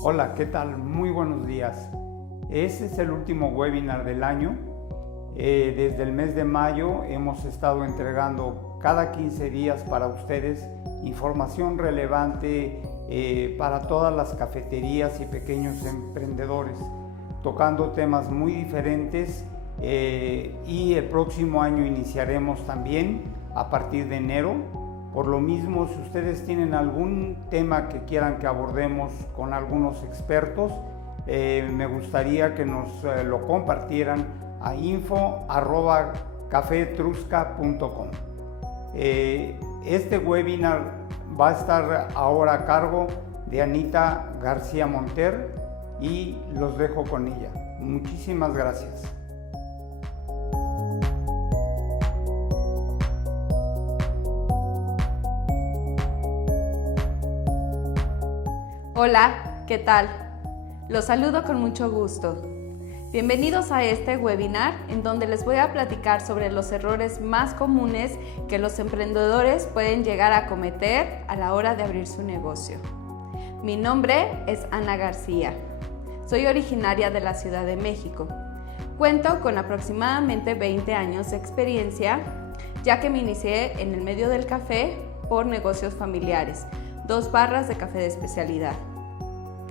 Hola, ¿qué tal? Muy buenos días. Este es el último webinar del año. Desde el mes de mayo hemos estado entregando cada 15 días para ustedes información relevante para todas las cafeterías y pequeños emprendedores, tocando temas muy diferentes y el próximo año iniciaremos también a partir de enero. Por lo mismo, si ustedes tienen algún tema que quieran que abordemos con algunos expertos, me gustaría que nos lo compartieran a info@cafeetrusca.com. Este webinar va a estar ahora a cargo de Anita García Monter y los dejo con ella. Muchísimas gracias. Hola, ¿qué tal? Los saludo con mucho gusto. Bienvenidos a este webinar en donde les voy a platicar sobre los errores más comunes que los emprendedores pueden llegar a cometer a la hora de abrir su negocio. Mi nombre es Ana García. Soy originaria de la Ciudad de México. Cuento con aproximadamente 20 años de experiencia, ya que me inicié en el medio del café por negocios familiares, 2 barras de café de especialidad.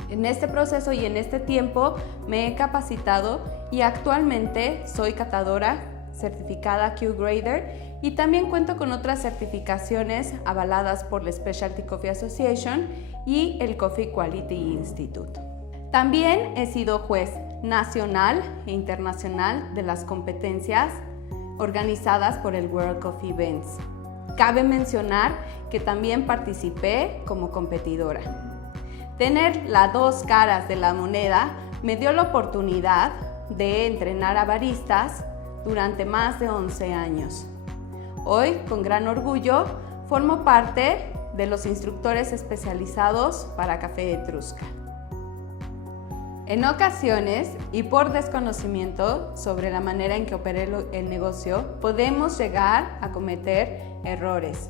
En este proceso y en este tiempo me he capacitado y actualmente soy catadora certificada Q-Grader y también cuento con otras certificaciones avaladas por la Specialty Coffee Association y el Coffee Quality Institute. También he sido juez nacional e internacional de las competencias organizadas por el World Coffee Events. Cabe mencionar que también participé como competidora. Tener las 2 caras de la moneda me dio la oportunidad de entrenar a baristas durante más de 11 años. Hoy, con gran orgullo, formo parte de los instructores especializados para Café Etrusca. En ocasiones, y por desconocimiento sobre la manera en que opera el negocio, podemos llegar a cometer errores.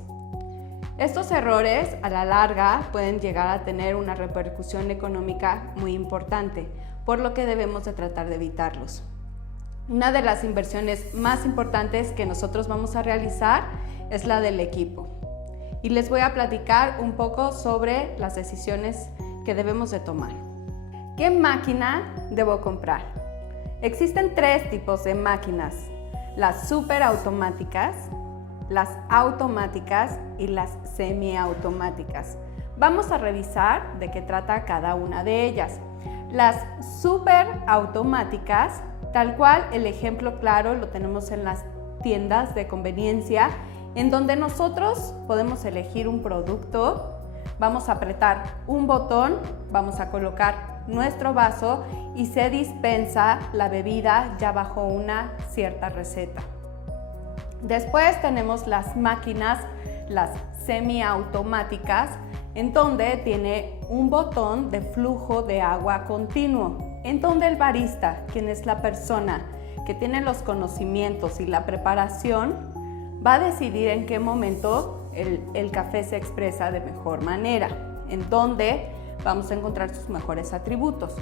Estos errores, a la larga, pueden llegar a tener una repercusión económica muy importante, por lo que debemos de tratar de evitarlos. Una de las inversiones más importantes que nosotros vamos a realizar es la del equipo. Y les voy a platicar un poco sobre las decisiones que debemos de tomar. ¿Qué máquina debo comprar? Existen 3 tipos de máquinas: las superautomáticas, las automáticas y las semiautomáticas. Vamos a revisar de qué trata cada una de ellas. Las superautomáticas, tal cual el ejemplo claro lo tenemos en las tiendas de conveniencia, en donde nosotros podemos elegir un producto, vamos a apretar un botón, vamos a colocar nuestro vaso y se dispensa la bebida ya bajo una cierta receta. Después tenemos las máquinas, las semiautomáticas, en donde tiene un botón de flujo de agua continuo, en donde el barista, quien es la persona que tiene los conocimientos y la preparación, va a decidir en qué momento el café se expresa de mejor manera, en donde vamos a encontrar sus mejores atributos.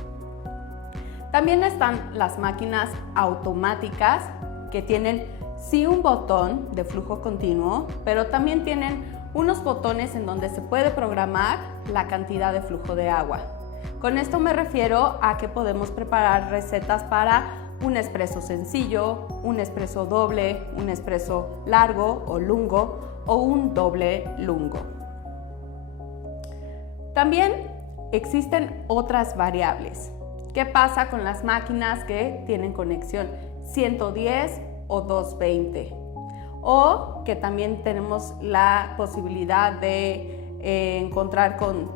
También están las máquinas automáticas que tienen sí un botón de flujo continuo, pero también tienen unos botones en donde se puede programar la cantidad de flujo de agua. Con esto me refiero a que podemos preparar recetas para un espresso sencillo, un espresso doble, un espresso largo o lungo o un doble lungo. También existen otras variables. ¿Qué pasa con las máquinas que tienen conexión 110 o 220? O que también tenemos la posibilidad de encontrar con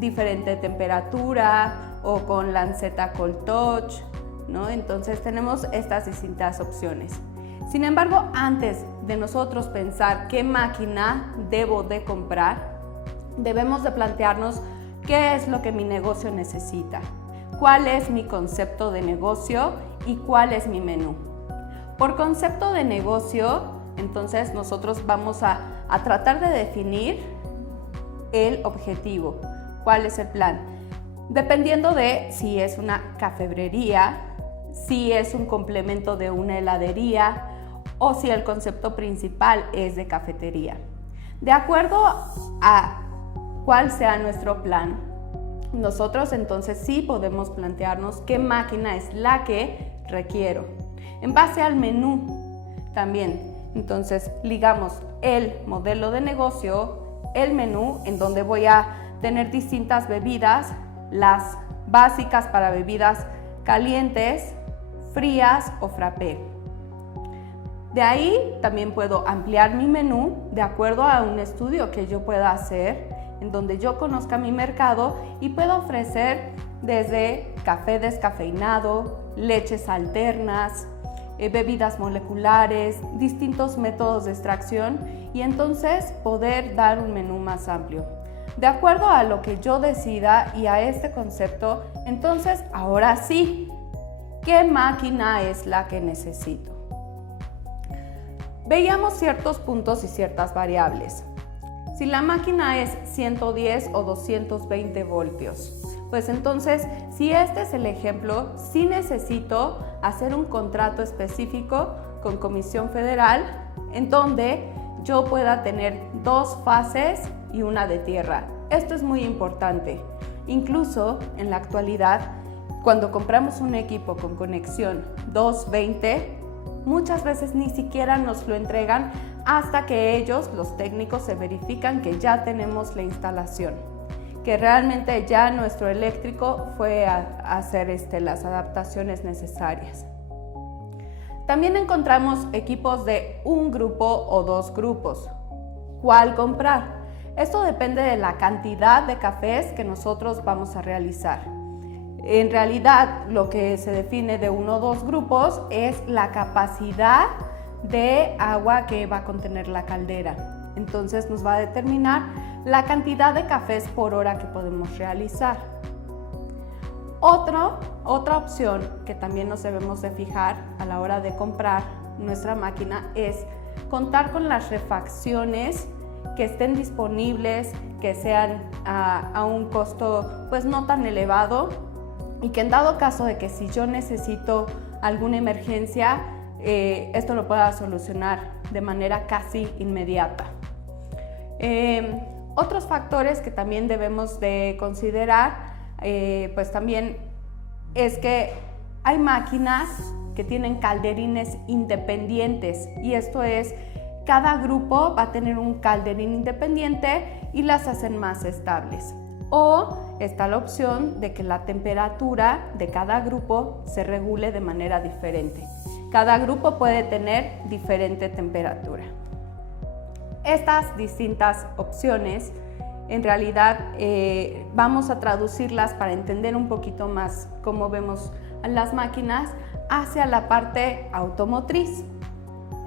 diferente temperatura o con lanceta cold touch, ¿no? Entonces tenemos estas distintas opciones. Sin embargo, antes de nosotros pensar qué máquina debo de comprar, debemos de plantearnos qué es lo que mi negocio necesita, cuál es mi concepto de negocio y cuál es mi menú. Por concepto de negocio, entonces nosotros vamos a tratar de definir el objetivo, cuál es el plan. dependiendo de si es una cafebrería, si es un complemento de una heladería o si el concepto principal es de cafetería. De acuerdo a cuál sea nuestro plan, nosotros entonces sí podemos plantearnos qué máquina es la que requiero. En base al menú también, entonces ligamos el modelo de negocio, el menú, en donde voy a tener distintas bebidas, las básicas para bebidas calientes, frías o frappé. De ahí también puedo ampliar mi menú de acuerdo a un estudio que yo pueda hacer, en donde yo conozca mi mercado y puedo ofrecer desde café descafeinado, leches alternas, bebidas moleculares, distintos métodos de extracción y entonces poder dar un menú más amplio. De acuerdo a lo que yo decida y a este concepto, entonces ahora sí, ¿qué máquina es la que necesito? Veíamos ciertos puntos y ciertas variables. Si la máquina es 110 o 220 voltios, pues entonces, si este es el ejemplo, sí necesito hacer un contrato específico con Comisión Federal en donde yo pueda tener 2 fases y una de tierra. Esto es muy importante. Incluso en la actualidad, cuando compramos un equipo con conexión 220, muchas veces ni siquiera nos lo entregan hasta que ellos, los técnicos, se verifican que ya tenemos la instalación, que realmente ya nuestro eléctrico fue a hacer las adaptaciones necesarias. También encontramos equipos de un grupo o 2 grupos. ¿Cuál comprar? Esto depende de la cantidad de cafés que nosotros vamos a realizar. En realidad, lo que se define de 1 o 2 grupos es la capacidad de agua que va a contener la caldera. Entonces nos va a determinar la cantidad de cafés por hora que podemos realizar. Otra opción que también nos debemos de fijar a la hora de comprar nuestra máquina es contar con las refacciones que estén disponibles, que sean a un costo pues no tan elevado y que en dado caso de que si yo necesito alguna emergencia, esto lo pueda solucionar de manera casi inmediata. Otros factores que también debemos de considerar pues también es que hay máquinas que tienen calderines independientes y esto es, cada grupo va a tener un calderín independiente y las hacen más estables. O está la opción de que la temperatura de cada grupo se regule de manera diferente. Cada grupo puede tener diferente temperatura. Estas distintas opciones, en realidad vamos a traducirlas para entender un poquito más cómo vemos las máquinas hacia la parte automotriz,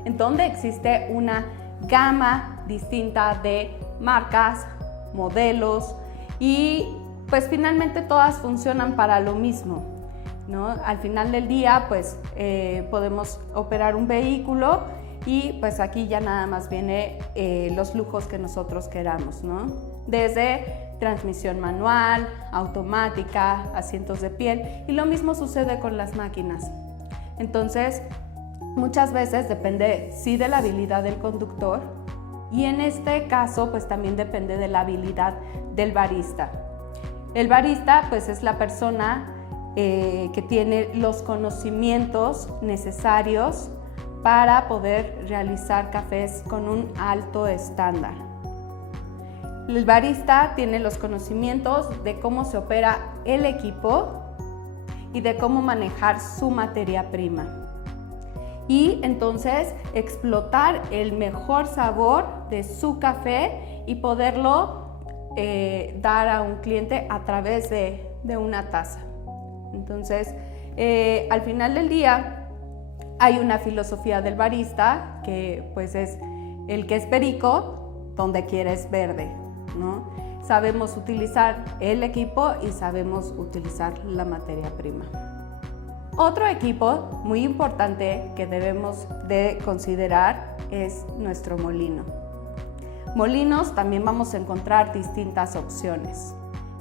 en donde existe una gama distinta de marcas, modelos y pues finalmente todas funcionan para lo mismo, ¿no? Al final del día pues podemos operar un vehículo y pues aquí ya nada más viene los lujos que nosotros queramos, ¿no? Desde transmisión manual, automática, asientos de piel y lo mismo sucede con las máquinas. Entonces, muchas veces depende sí de la habilidad del conductor y en este caso pues también depende de la habilidad del barista. El barista pues es la persona que tiene los conocimientos necesarios para poder realizar cafés con un alto estándar. El barista tiene los conocimientos de cómo se opera el equipo y de cómo manejar su materia prima. Y entonces explotar el mejor sabor de su café y poderlo dar a un cliente a través de una taza. Entonces, al final del día hay una filosofía del barista que pues es el que es perico, donde quieres verde, ¿no? Sabemos utilizar el equipo y sabemos utilizar la materia prima. Otro equipo muy importante que debemos de considerar es nuestro molino. Molinos también vamos a encontrar distintas opciones.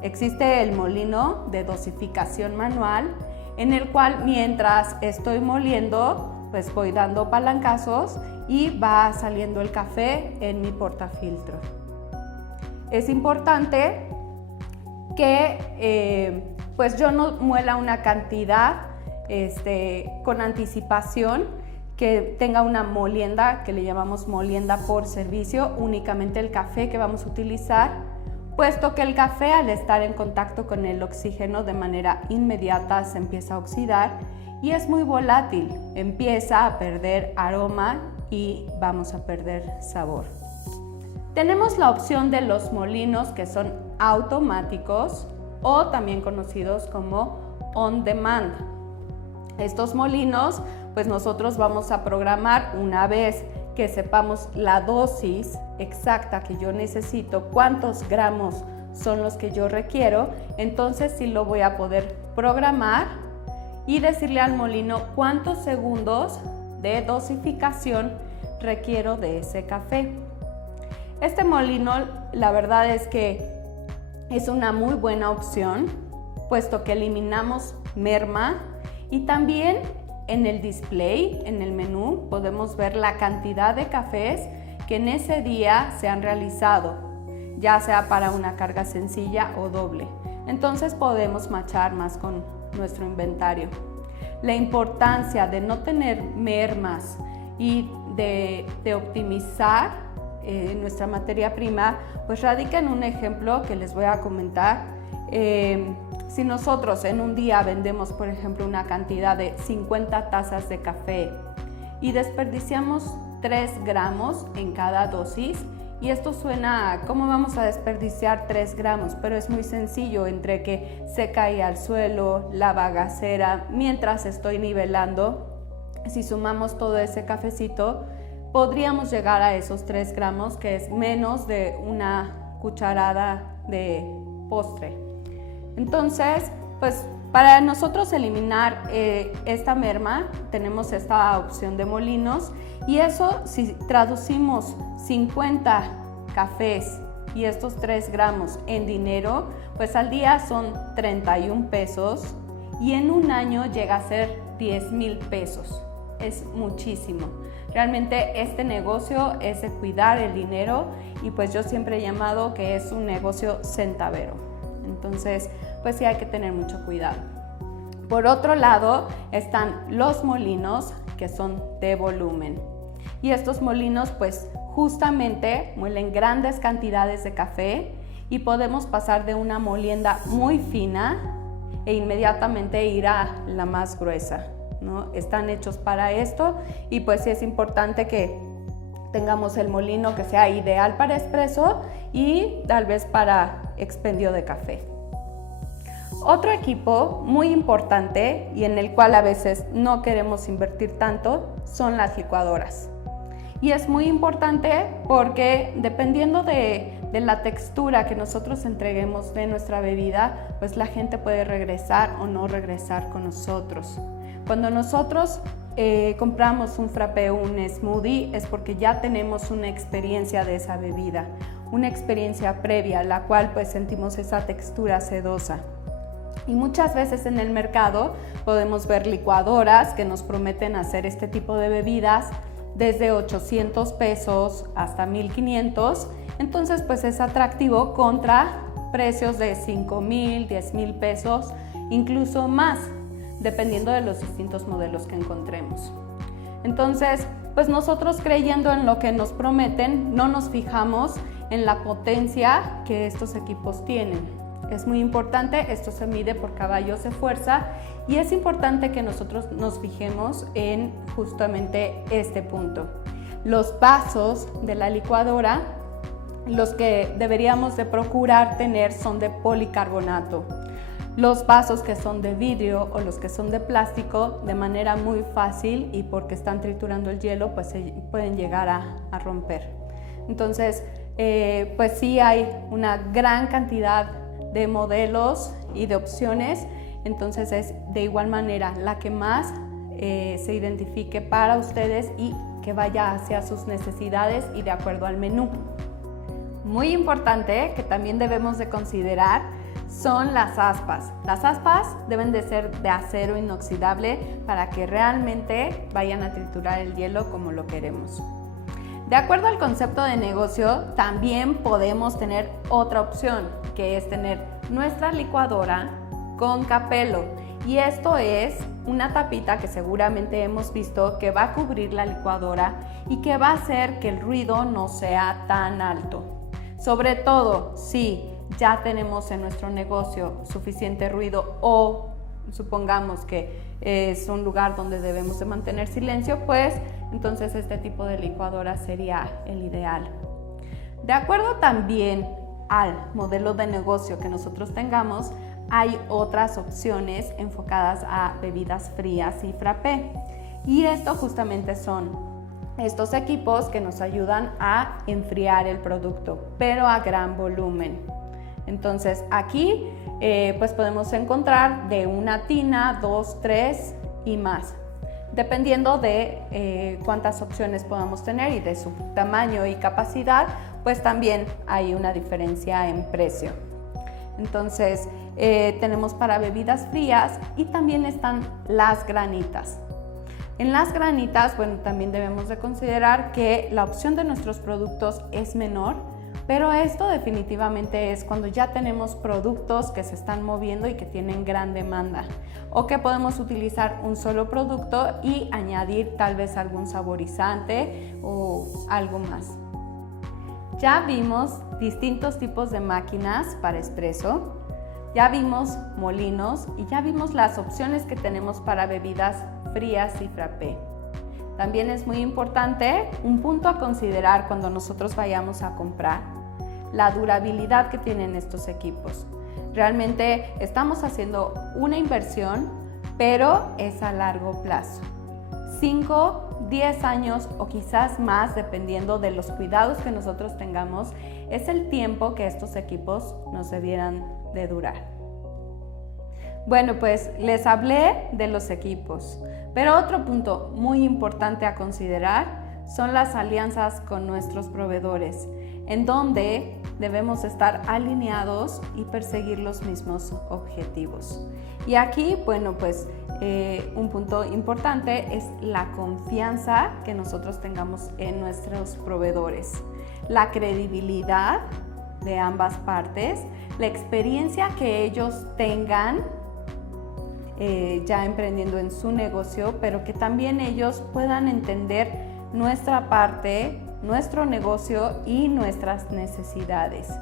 Existe el molino de dosificación manual, en el cual mientras estoy moliendo, pues voy dando palancazos y va saliendo el café en mi portafiltro. Es importante que pues yo no muela una cantidad con anticipación, que tenga una molienda que le llamamos molienda por servicio, únicamente el café que vamos a utilizar, puesto que el café, al estar en contacto con el oxígeno de manera inmediata, se empieza a oxidar y es muy volátil, empieza a perder aroma y vamos a perder sabor. Tenemos la opción de los molinos que son automáticos o también conocidos como on demand. Estos molinos, pues nosotros vamos a programar una vez que sepamos la dosis exacta que yo necesito, cuántos gramos son los que yo requiero, entonces sí lo voy a poder programar y decirle al molino cuántos segundos de dosificación requiero de ese café. Este molino, la verdad es que es una muy buena opción, puesto que eliminamos merma y también en el display, en el menú, podemos ver la cantidad de cafés que en ese día se han realizado, ya sea para una carga sencilla o doble. Entonces podemos matchar más con nuestro inventario. La importancia de no tener mermas y de optimizar nuestra materia prima, pues radica en un ejemplo que les voy a comentar. Si nosotros en un día vendemos, por ejemplo, una cantidad de 50 tazas de café y desperdiciamos 3 gramos en cada dosis, y esto suena a ¿cómo vamos a desperdiciar 3 gramos? Pero es muy sencillo, entre que se cae al suelo, la bagacera, mientras estoy nivelando, si sumamos todo ese cafecito, podríamos llegar a esos 3 gramos, que es menos de una cucharada de postre. Entonces, pues para nosotros eliminar esta merma, tenemos esta opción de molinos, y eso, si traducimos 50 cafés y estos 3 gramos en dinero, pues al día son 31 pesos y en un año llega a ser 10,000 pesos. Es muchísimo. Realmente este negocio es de cuidar el dinero, y pues yo siempre he llamado que es un negocio centavero. Entonces, pues sí hay que tener mucho cuidado. Por otro lado, están los molinos que son de volumen. Y estos molinos, pues justamente muelen grandes cantidades de café, y podemos pasar de una molienda muy fina e inmediatamente ir a la más gruesa, ¿no? Están hechos para esto, y pues sí es importante que tengamos el molino que sea ideal para expreso y tal vez para expendio de café. Otro equipo muy importante y en el cual a veces no queremos invertir tanto son las licuadoras. Y es muy importante porque dependiendo de la textura que nosotros entreguemos de nuestra bebida, pues la gente puede regresar o no regresar con nosotros. Cuando nosotros compramos un frappé o un smoothie, es porque ya tenemos una experiencia de esa bebida, una experiencia previa, la cual pues sentimos esa textura sedosa. Y muchas veces en el mercado podemos ver licuadoras que nos prometen hacer este tipo de bebidas desde 800 pesos hasta 1,500. Entonces pues es atractivo contra precios de 5,000, 10,000 pesos, incluso más, dependiendo de los distintos modelos que encontremos. Entonces, pues nosotros, creyendo en lo que nos prometen, no nos fijamos en la potencia que estos equipos tienen. Es muy importante, esto se mide por caballos de fuerza, y es importante que nosotros nos fijemos en justamente este punto. Los vasos de la licuadora, los que deberíamos de procurar tener, son de policarbonato. Los vasos que son de vidrio o los que son de plástico, de manera muy fácil, y porque están triturando el hielo, pues se pueden llegar a romper. Entonces, pues sí hay una gran cantidad de modelos y de opciones, entonces es de igual manera la que más se identifique para ustedes y que vaya hacia sus necesidades y de acuerdo al menú. Muy importante que también debemos de considerar son las aspas. Las aspas deben de ser de acero inoxidable para que realmente vayan a triturar el hielo como lo queremos. De acuerdo al concepto de negocio, también podemos tener otra opción, que es tener nuestra licuadora con capelo. Y esto es una tapita que seguramente hemos visto que va a cubrir la licuadora y que va a hacer que el ruido no sea tan alto. Sobre todo si ya tenemos en nuestro negocio suficiente ruido o supongamos que es un lugar donde debemos de mantener silencio, pues entonces este tipo de licuadora sería el ideal. De acuerdo también al modelo de negocio que nosotros tengamos, hay otras opciones enfocadas a bebidas frías y frappé. Y esto justamente son estos equipos que nos ayudan a enfriar el producto, pero a gran volumen. Entonces aquí pues podemos encontrar de una tina, 2, 3 y más, dependiendo de cuántas opciones podamos tener y de su tamaño y capacidad, pues también hay una diferencia en precio. Entonces tenemos para bebidas frías y también están las granitas. En las granitas, bueno, también debemos de considerar que la opción de nuestros productos es menor, pero esto definitivamente es cuando ya tenemos productos que se están moviendo y que tienen gran demanda, o que podemos utilizar un solo producto y añadir tal vez algún saborizante o algo más. Ya vimos distintos tipos de máquinas para espresso, ya vimos molinos y ya vimos las opciones que tenemos para bebidas frías y frappé. También es muy importante, un punto a considerar cuando nosotros vayamos a comprar, la durabilidad que tienen estos equipos. Realmente estamos haciendo una inversión, pero es a largo plazo. 5, 10 años o quizás más, dependiendo de los cuidados que nosotros tengamos, es el tiempo que estos equipos nos debieran de durar. Bueno, pues les hablé de los equipos, pero otro punto muy importante a considerar son las alianzas con nuestros proveedores, en donde debemos estar alineados y perseguir los mismos objetivos. Y aquí, bueno, pues un punto importante es la confianza que nosotros tengamos en nuestros proveedores, la credibilidad de ambas partes, la experiencia que ellos tengan ya emprendiendo en su negocio, pero que también ellos puedan entender nuestra parte, nuestro negocio y nuestras necesidades.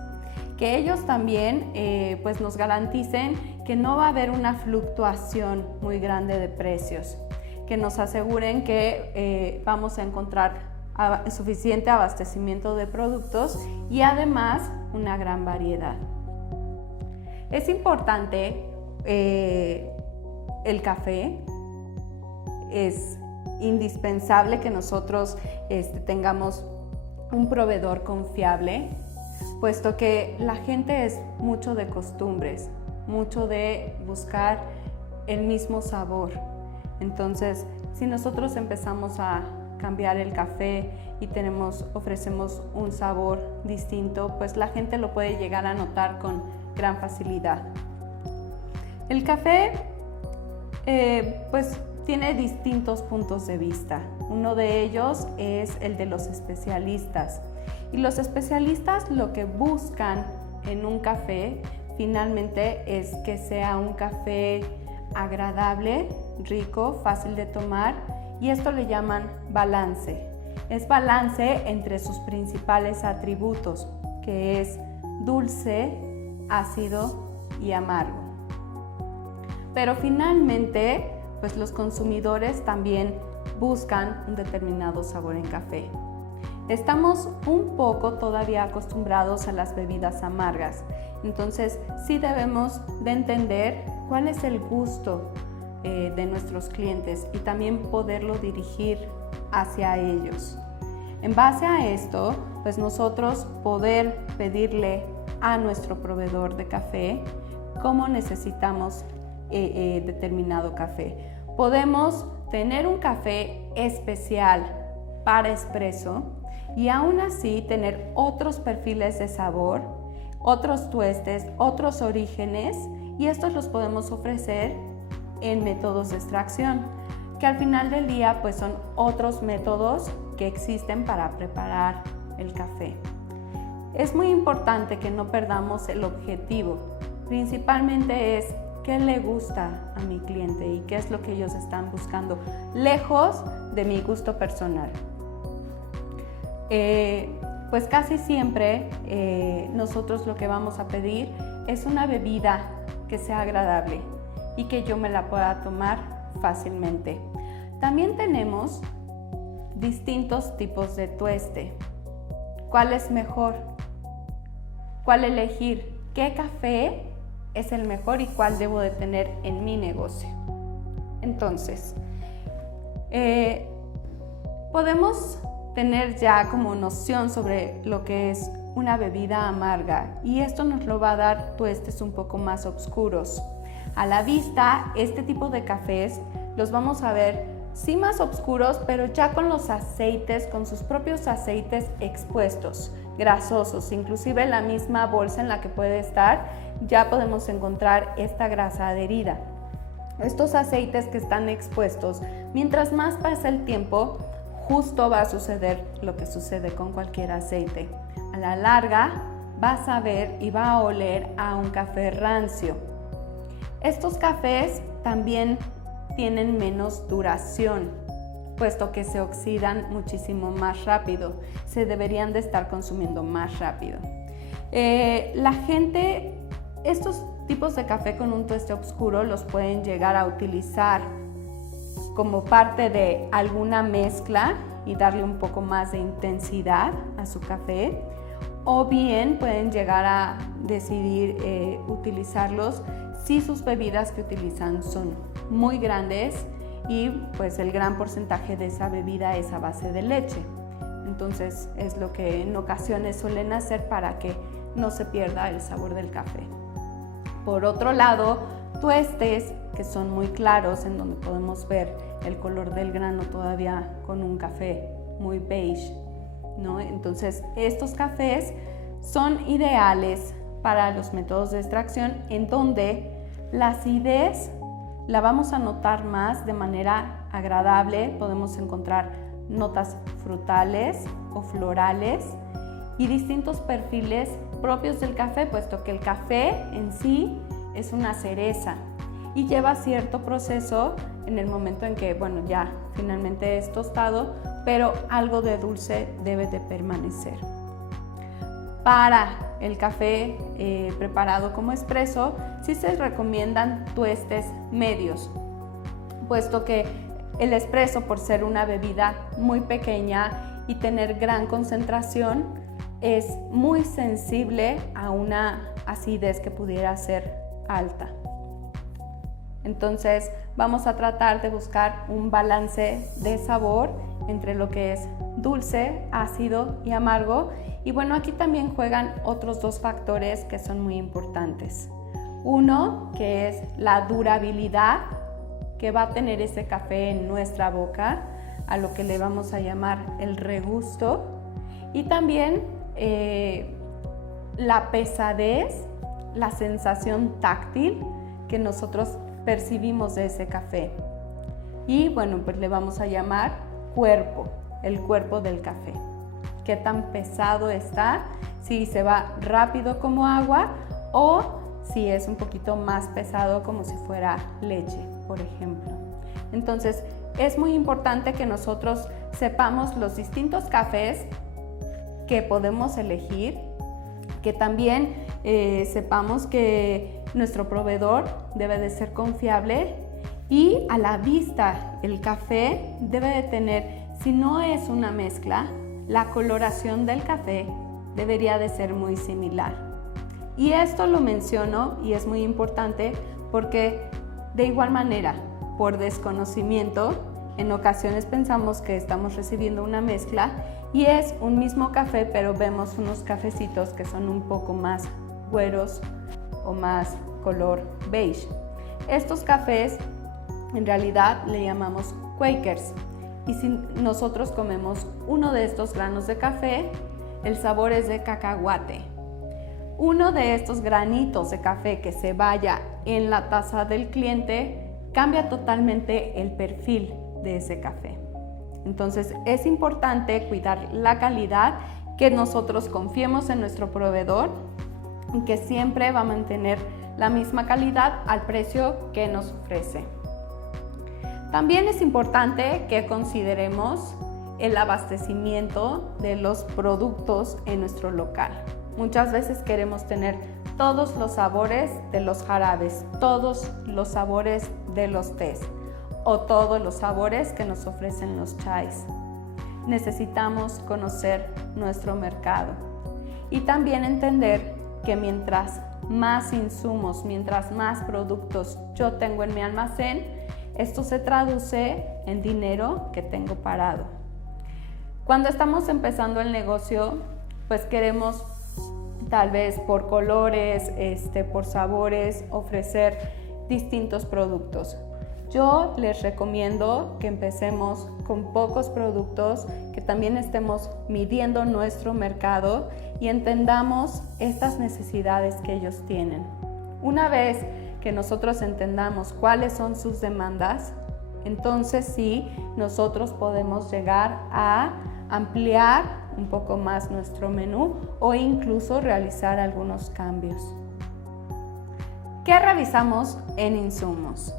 Que ellos también pues nos garanticen que no va a haber una fluctuación muy grande de precios, que nos aseguren que vamos a encontrar suficiente abastecimiento de productos y además una gran variedad. Es importante el café, es indispensable que nosotros tengamos un proveedor confiable, puesto que la gente es mucho de costumbres, mucho de buscar el mismo sabor. Entonces, si nosotros empezamos a cambiar el café y ofrecemos un sabor distinto, pues la gente lo puede llegar a notar con gran facilidad. El café, pues tiene distintos puntos de vista. Uno de ellos es el de los especialistas. Y los especialistas lo que buscan en un café finalmente es que sea un café agradable, rico, fácil de tomar, y esto le llaman balance. Es balance entre sus principales atributos, que es dulce, ácido y amargo. Pero finalmente, pues los consumidores también buscan un determinado sabor en café. Estamos un poco todavía acostumbrados a las bebidas amargas, entonces sí debemos de entender cuál es el gusto de nuestros clientes y también poderlo dirigir hacia ellos. En base a esto, pues nosotros poder pedirle a nuestro proveedor de café cómo necesitamos determinado café. Podemos tener un café especial para espresso y aún así tener otros perfiles de sabor otros tuestes, otros orígenes, y estos los podemos ofrecer en métodos de extracción, que al final del día pues son otros métodos que existen para preparar el café. Es muy importante que no perdamos el objetivo. Principalmente es qué le gusta a mi cliente y qué es lo que ellos están buscando, lejos de mi gusto personal. Pues casi siempre nosotros lo que vamos a pedir es una bebida que sea agradable y que yo me la pueda tomar fácilmente. También tenemos distintos tipos de tueste. ¿Cuál es mejor? ¿Cuál elegir? ¿Qué café es el mejor y cuál debo de tener en mi negocio? Entonces, podemos tener ya como noción sobre lo que es una bebida amarga, y esto nos lo va a dar tuestes un poco más oscuros. A la vista, este tipo de cafés los vamos a ver sí más oscuros, pero ya con los aceites, con sus propios aceites expuestos, grasosos, inclusive la misma bolsa en la que puede estar, ya podemos encontrar esta grasa adherida. Estos aceites que están expuestos, mientras más pasa el tiempo, justo va a suceder lo que sucede con cualquier aceite. A la larga vas a ver y va a oler a un café rancio. Estos cafés también tienen menos duración, puesto que se oxidan muchísimo más rápido. Se deberían de estar consumiendo más rápido. La gente, estos tipos de café con un tueste oscuro los pueden llegar a utilizar como parte de alguna mezcla y darle un poco más de intensidad a su café, o bien pueden llegar a decidir utilizarlos si sus bebidas que utilizan son muy grandes y pues el gran porcentaje de esa bebida es a base de leche. Entonces es lo que en ocasiones suelen hacer para que no se pierda el sabor del café. Por otro lado, tuestes que son muy claros, en donde podemos ver el color del grano todavía con un café muy beige, ¿no? Entonces estos cafés son ideales para los métodos de extracción, en donde la acidez la vamos a notar más de manera agradable. Podemos encontrar notas frutales o florales y distintos perfiles propios del café, puesto que el café en sí es una cereza y lleva cierto proceso en el momento en que, bueno, ya finalmente es tostado, pero algo de dulce debe de permanecer. Para el café preparado como expreso, sí se recomiendan tuestes medios, puesto que el expreso, por ser una bebida muy pequeña y tener gran concentración, es muy sensible a una acidez que pudiera ser alta. Entonces vamos a tratar de buscar un balance de sabor entre lo que es dulce, ácido y amargo. Y bueno, aquí también juegan otros dos factores que son muy importantes. Uno, que es la durabilidad que va a tener ese café en nuestra boca, a lo que le vamos a llamar el regusto. Y también la pesadez, la sensación táctil que nosotros percibimos de ese café. Y bueno, pues le vamos a llamar cuerpo, el cuerpo del café. Qué tan pesado está, si se va rápido como agua o si es un poquito más pesado como si fuera leche, por ejemplo. Entonces es muy importante que nosotros sepamos los distintos cafés que podemos elegir, que también sepamos que nuestro proveedor debe de ser confiable, y a la vista el café debe de tener, si no es una mezcla, la coloración del café debería de ser muy similar. Y esto lo menciono y es muy importante porque de igual manera, por desconocimiento, en ocasiones pensamos que estamos recibiendo una mezcla y es un mismo café, pero vemos unos cafecitos que son un poco más güeros o más color beige. Estos cafés en realidad le llamamos Quakers, y si nosotros comemos uno de estos granos de café, el sabor es de cacahuate. Uno de estos granitos de café que se vaya en la taza del cliente cambia totalmente el perfil de ese café. Entonces es importante cuidar la calidad, que nosotros confiemos en nuestro proveedor y que siempre va a mantener la misma calidad al precio que nos ofrece. También es importante que consideremos el abastecimiento de los productos en nuestro local. Muchas veces queremos tener todos los sabores de los jarabes, todos los sabores de los tés o todos los sabores que nos ofrecen los chais. Necesitamos conocer nuestro mercado y también entender que mientras más insumos, mientras más productos yo tengo en mi almacén, esto se traduce en dinero que tengo parado. Cuando estamos empezando el negocio, pues queremos tal vez por colores, por sabores, ofrecer distintos productos. Yo les recomiendo que empecemos con pocos productos, que también estemos midiendo nuestro mercado y entendamos estas necesidades que ellos tienen. Una vez que nosotros entendamos cuáles son sus demandas, entonces sí, nosotros podemos llegar a ampliar un poco más nuestro menú o incluso realizar algunos cambios. ¿Qué revisamos en insumos?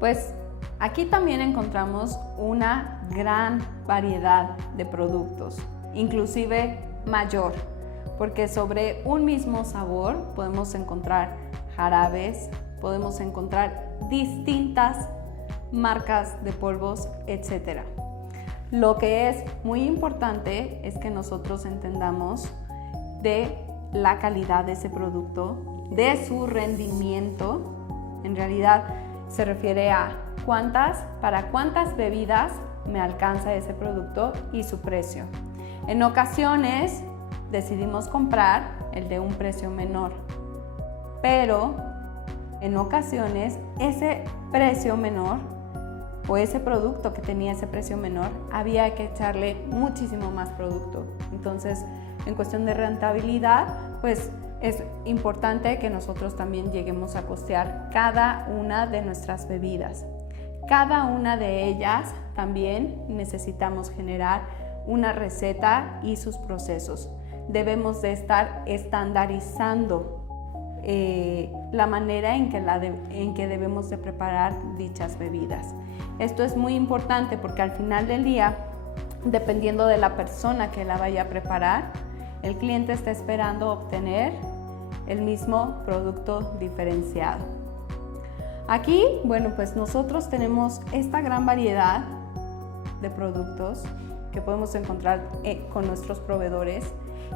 Pues aquí también encontramos una gran variedad de productos, inclusive mayor, porque sobre un mismo sabor podemos encontrar jarabes, podemos encontrar distintas marcas de polvos, etc. Lo que es muy importante es que nosotros entendamos de la calidad de ese producto, de su rendimiento. En realidad se refiere a para cuántas bebidas me alcanza ese producto y su precio. En ocasiones decidimos comprar el de un precio menor, pero en ocasiones ese precio menor o ese producto que tenía ese precio menor había que echarle muchísimo más producto. Entonces, en cuestión de rentabilidad, pues es importante que nosotros también lleguemos a costear cada una de nuestras bebidas. Cada una de ellas también necesitamos generar una receta y sus procesos. Debemos de estar estandarizando la manera en que debemos de preparar dichas bebidas. Esto es muy importante porque al final del día, dependiendo de la persona que la vaya a preparar, el cliente está esperando obtener el mismo producto diferenciado. Aquí, bueno, pues nosotros tenemos esta gran variedad de productos que podemos encontrar con nuestros proveedores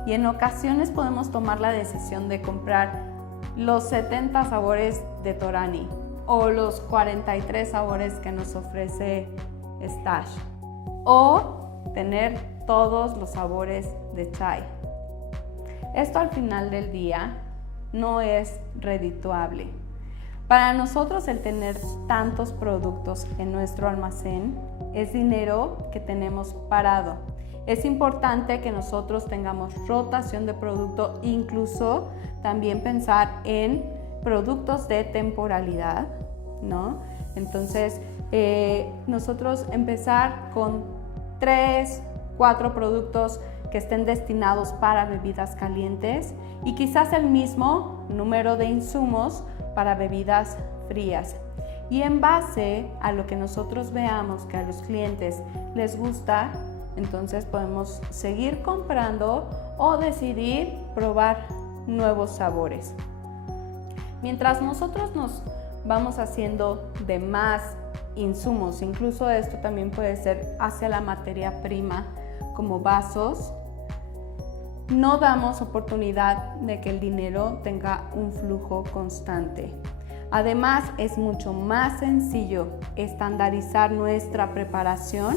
y en ocasiones podemos tomar la decisión de comprar los 70 sabores de Torani o los 43 sabores que nos ofrece Stash o tener todos los sabores de chai. Esto al final del día no es redituable. Para nosotros el tener tantos productos en nuestro almacén es dinero que tenemos parado. Es importante que nosotros tengamos rotación de producto, incluso también pensar en productos de temporalidad, ¿no? Entonces, nosotros empezar con 3, 4 productos que estén destinados para bebidas calientes y quizás el mismo número de insumos para bebidas frías. Y en base a lo que nosotros veamos que a los clientes les gusta, entonces podemos seguir comprando o decidir probar nuevos sabores. Mientras nosotros nos vamos haciendo de más insumos, incluso esto también puede ser hacia la materia prima como vasos, no damos oportunidad de que el dinero tenga un flujo constante. Además, es mucho más sencillo estandarizar nuestra preparación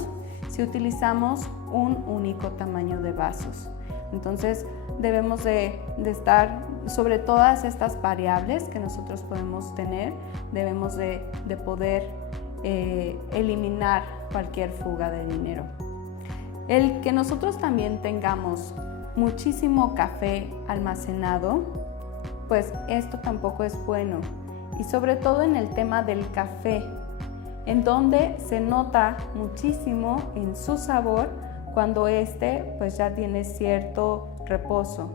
si utilizamos un único tamaño de vasos. Entonces, debemos de estar sobre todas estas variables que nosotros podemos tener, debemos de poder eliminar cualquier fuga de dinero. El que nosotros también tengamos muchísimo café almacenado, pues esto tampoco es bueno. Y sobre todo en el tema del café, en donde se nota muchísimo en su sabor cuando pues ya tiene cierto reposo.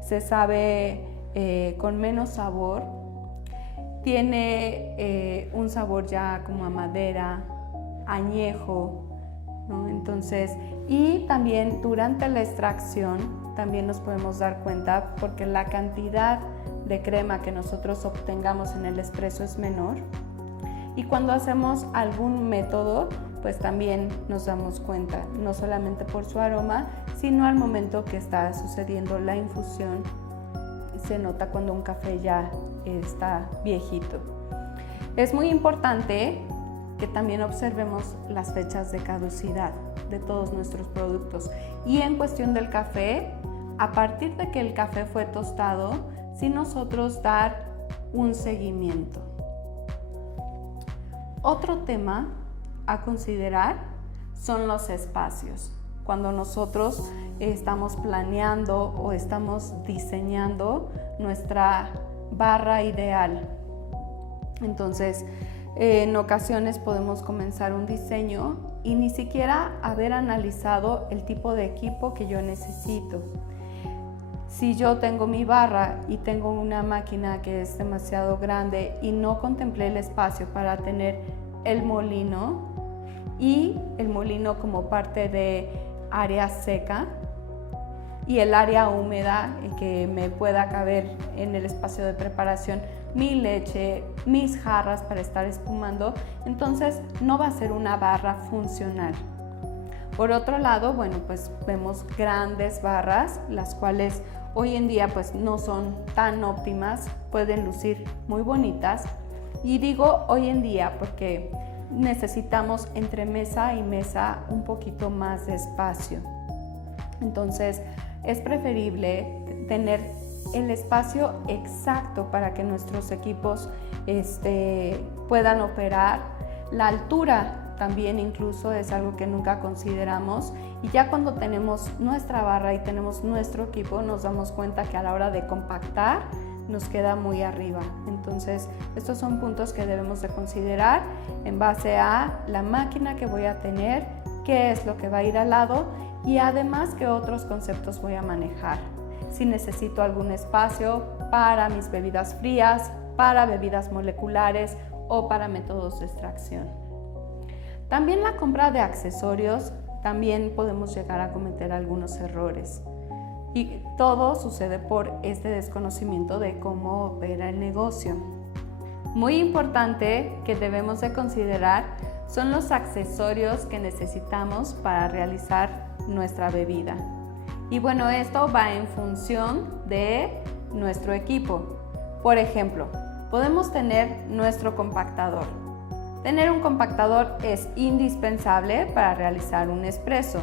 Se sabe con menos sabor, tiene un sabor ya como a madera, añejo, ¿no? Entonces, y también durante la extracción también nos podemos dar cuenta, porque la cantidad de crema que nosotros obtengamos en el espresso es menor, y cuando hacemos algún método pues también nos damos cuenta, no solamente por su aroma, sino al momento que está sucediendo la infusión. Se nota cuando un café ya está viejito. Es muy importante que también observemos las fechas de caducidad de todos nuestros productos. Y en cuestión del café, a partir de que el café fue tostado, sí nosotros dar un seguimiento. Otro tema a considerar son los espacios. Cuando nosotros estamos planeando o estamos diseñando nuestra barra ideal. Entonces, en ocasiones podemos comenzar un diseño y ni siquiera haber analizado el tipo de equipo que yo necesito. Si yo tengo mi barra y tengo una máquina que es demasiado grande y no contemplé el espacio para tener el molino y el molino como parte de área seca y el área húmeda y que me pueda caber en el espacio de preparación mi leche, mis jarras para estar espumando, entonces no va a ser una barra funcional. Por otro lado, bueno, pues vemos grandes barras, las cuales hoy en día pues no son tan óptimas, pueden lucir muy bonitas. Y digo hoy en día porque necesitamos entre mesa y mesa un poquito más de espacio. Entonces es preferible tener el espacio exacto para que nuestros equipos puedan operar. La altura también incluso es algo que nunca consideramos, y ya cuando tenemos nuestra barra y tenemos nuestro equipo nos damos cuenta que a la hora de compactar nos queda muy arriba. Entonces estos son puntos que debemos de considerar en base a la máquina que voy a tener, qué es lo que va a ir al lado y además qué otros conceptos voy a manejar. Si necesito algún espacio para mis bebidas frías, para bebidas moleculares o para métodos de extracción. También la compra de accesorios, también podemos llegar a cometer algunos errores. Y todo sucede por este desconocimiento de cómo opera el negocio. Muy importante que debemos de considerar son los accesorios que necesitamos para realizar nuestra bebida. Y bueno, esto va en función de nuestro equipo. Por ejemplo, podemos tener nuestro compactador. Tener un compactador es indispensable para realizar un espresso,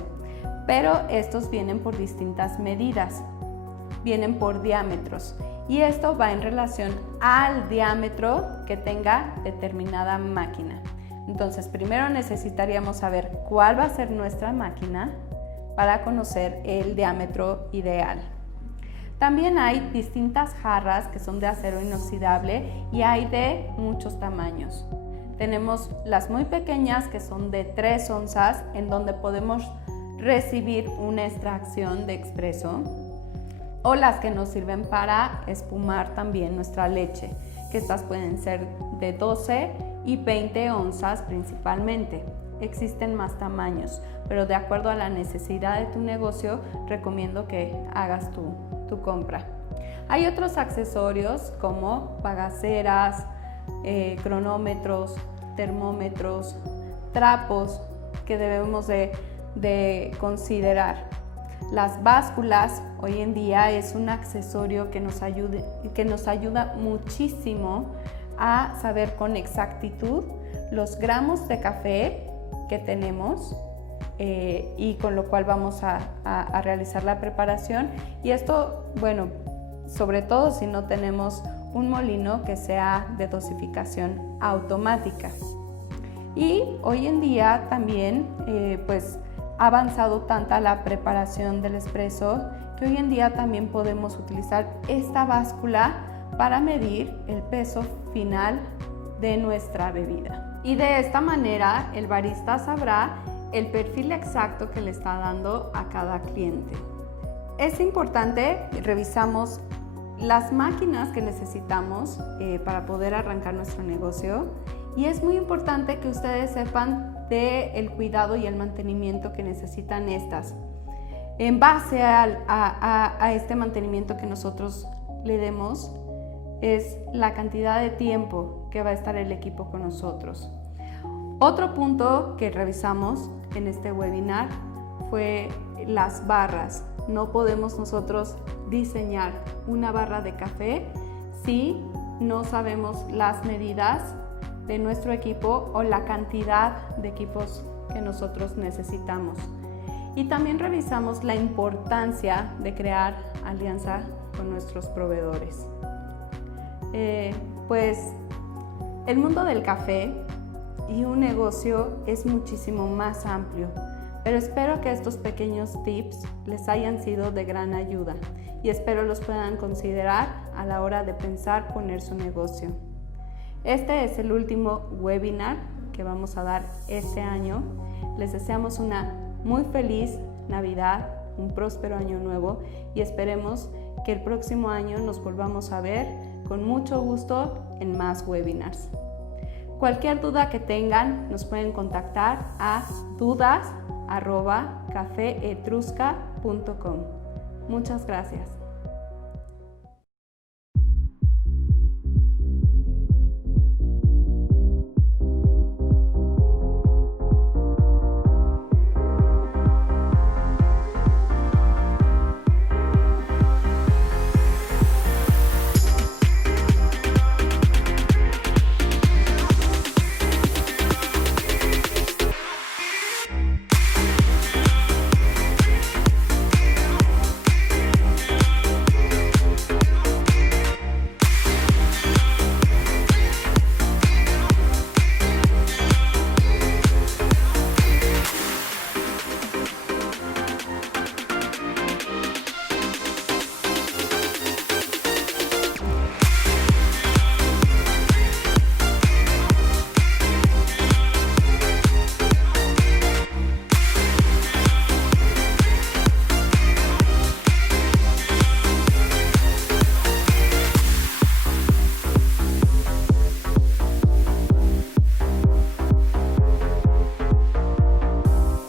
pero estos vienen por distintas medidas, vienen por diámetros, y esto va en relación al diámetro que tenga determinada máquina. Entonces, primero necesitaríamos saber cuál va a ser nuestra máquina para conocer el diámetro ideal. También hay distintas jarras que son de acero inoxidable y hay de muchos tamaños. Tenemos las muy pequeñas que son de 3 onzas, en donde podemos recibir una extracción de expreso, o las que nos sirven para espumar también nuestra leche, que estas pueden ser de 12 y 20 onzas principalmente. Existen más tamaños, pero de acuerdo a la necesidad de tu negocio, recomiendo que hagas tu compra. Hay otros accesorios como bagaceras, cronómetros, termómetros, trapos que debemos de considerar. Las básculas hoy en día es un accesorio que nos ayuda muchísimo a saber con exactitud los gramos de café que tenemos y con lo cual vamos a realizar la preparación. Y esto, bueno, sobre todo si no tenemos un molino que sea de dosificación automática. Y hoy en día también pues ha avanzado tanta la preparación del espresso que hoy en día también podemos utilizar esta báscula para medir el peso final de nuestra bebida. Y de esta manera el barista sabrá el perfil exacto que le está dando a cada cliente. Es importante que revisamos las máquinas que necesitamos para poder arrancar nuestro negocio, y es muy importante que ustedes sepan del cuidado y el mantenimiento que necesitan estas. En base a este mantenimiento que nosotros le demos, es la cantidad de tiempo que va a estar el equipo con nosotros. Otro punto que revisamos en este webinar fue las barras. No podemos nosotros diseñar una barra de café si no sabemos las medidas de nuestro equipo o la cantidad de equipos que nosotros necesitamos. Y también revisamos la importancia de crear alianza con nuestros proveedores. Pues el mundo del café y un negocio es muchísimo más amplio, pero espero que estos pequeños tips les hayan sido de gran ayuda y espero los puedan considerar a la hora de pensar poner su negocio. Este es el último webinar que vamos a dar este año. Les deseamos una muy feliz Navidad, un próspero año nuevo y esperemos que el próximo año nos volvamos a ver con mucho gusto en más webinars. Cualquier duda que tengan nos pueden contactar a dudas@cafeetrusca.com. Muchas gracias.